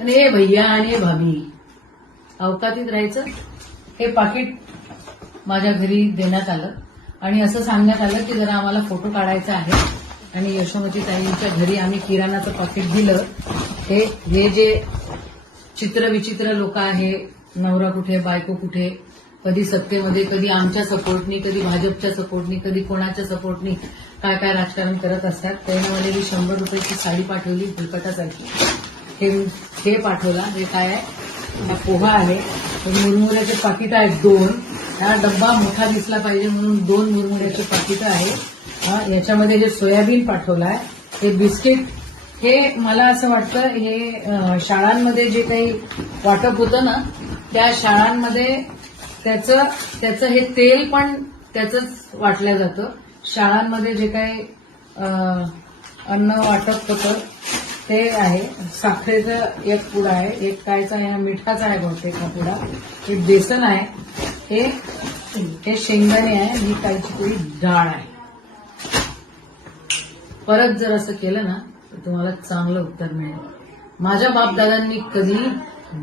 आणि हे भैया आणि हे भाभी अवकातीत राहायचं. हे पाकिट माझ्या घरी देण्यात आलं आणि असं सांगण्यात आलं की जरा आम्हाला फोटो काढायचा आहे. आणि यशोमती ताईंच्या घरी आम्ही किराणाचं पाकिट दिलं. हे जे चित्रविचित्र लोक आहे, नवरा कुठे बायको कुठे, कधी सत्तेमध्ये, कधी आमच्या सपोर्टनी, कधी भाजपच्या सपोर्टनी, कधी कोणाच्या सपोर्टनी काय काय राजकारण करत असतात. त्याने मला ही 100 रुपयाची साडी पाठवली फुलकटासारखी. हे पाठवला. हे काय आहे? हा पोहा आहे. मुरमुऱ्याचे पाकिट आहेत 2. हा डब्बा मोठा दिसला पाहिजे म्हणून 2 मुरमुऱ्याचे पाकिट आहे. याच्यामध्ये हे सोयाबीन पाठवलाय. हे बिस्किट. हे मला असं वाटतं हे शाळांमध्ये जे काही वाटप होतं ना, त्या शाळांमध्ये त्याचं हे तेल पण त्याचंच वाटलं जातं. शाळांमध्ये जे काही अन्न वाटप होतं ते आहे. साखरेचं एक पुडा आहे, एक कायचा आहे, मिठाचा आहे बहुतेक हा पुडा. एक बेसन आहे, हे शेंगदाणे आहे, ही कायची थोडी डाळ आहे. परत जर असं केलं ना तर तुम्हाला चांगलं उत्तर मिळेल. माझ्या बापदादांनी कधी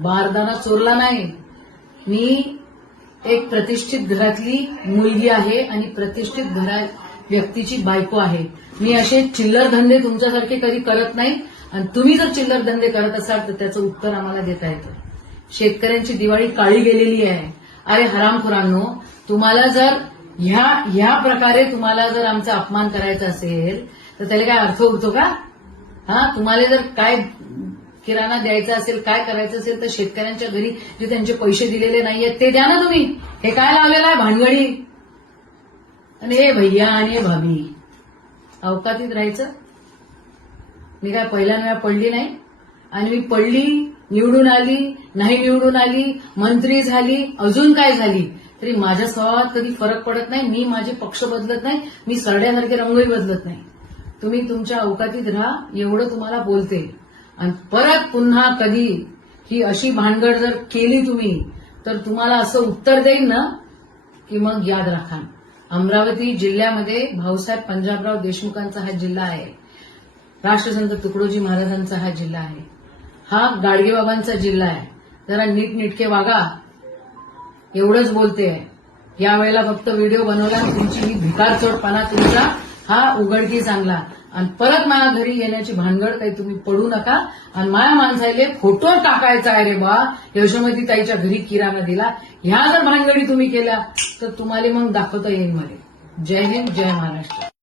बारदाना चोरला नाही. मी एक प्रतिष्ठित घरातली मुलगी आहे आणि प्रतिष्ठित व्यक्तीची बायको आहे. मी असे चिल्लर धंदे तुमच्यासारखे कधी करत नाही. आणि तुम्ही जर चिल्लर धंदे करत असाल तर त्याचं उत्तर आम्हाला देता येतं. शेतकऱ्यांची दिवाळी काळी गेलेली आहे. अरे हरामखोरांनो, तुम्हाला जर ह्या प्रकारे तुम्हाला जर आमचा अपमान करायचा असेल तर त्याला काय अर्थ उरतो का? तुम्हाला जर काय किराणा द्यायचा असेल, काय करायचं असेल तर शेतकऱ्यांच्या घरी जे त्यांचे पैसे दिलेले नाहीयेत ते द्या ना तुम्ही. हे काय लावलेलं आहे भानगडी? आणि हे भैया आणि हे भाभी अवकातीत राहायचं. मी काय पहिल्यांदा पडली नाही. आणि मी पडली, निवडून आली, नाही निवडून आली, मंत्री झाली, अजून काय झाली तरी माझ्या स्वभावात कधी फरक पडत नाही. मी माझे पक्ष बदलत नाही. मी सरड्यासारखे रंगही बदलत नाही. तुम्ही तुमच्या अवकातीत राहा एवढं तुम्हाला बोलते. आणि परत पुन्हा कधी ही अशी भानगड जर केली तुम्ही तर तुम्हाला असं उत्तर देईन ना की मग याद राखा. अमरावती जिल्ह्यामध्ये भाऊसाहेब पंजाबराव देशमुखांचा हा जिल्हा आहे. राष्ट्रसंत तुकडोजी महाराजांचा हा जिल्हा आहे. हा गाडगेबाबांचा जिल्हा आहे. जरा नीटनेटके वागा एवढंच बोलते आहे. यावेळेला फक्त व्हिडिओ बनवला. तुमची ही भिकारचोटपणा तुमचा हा उघडकीस आणला. आणि परत माझ्या घरी येण्याची भानगड काही तुम्ही पडू नका. आणि माया माणसाले फोटो टाकायचा आहे रे बा, यशोमती ताईच्या घरी किराणा दिला. ह्या जर भानगडी तुम्ही केल्या तर तुम्हाला मग दाखवता येईल मला. जय हिंद, जय महाराष्ट्र.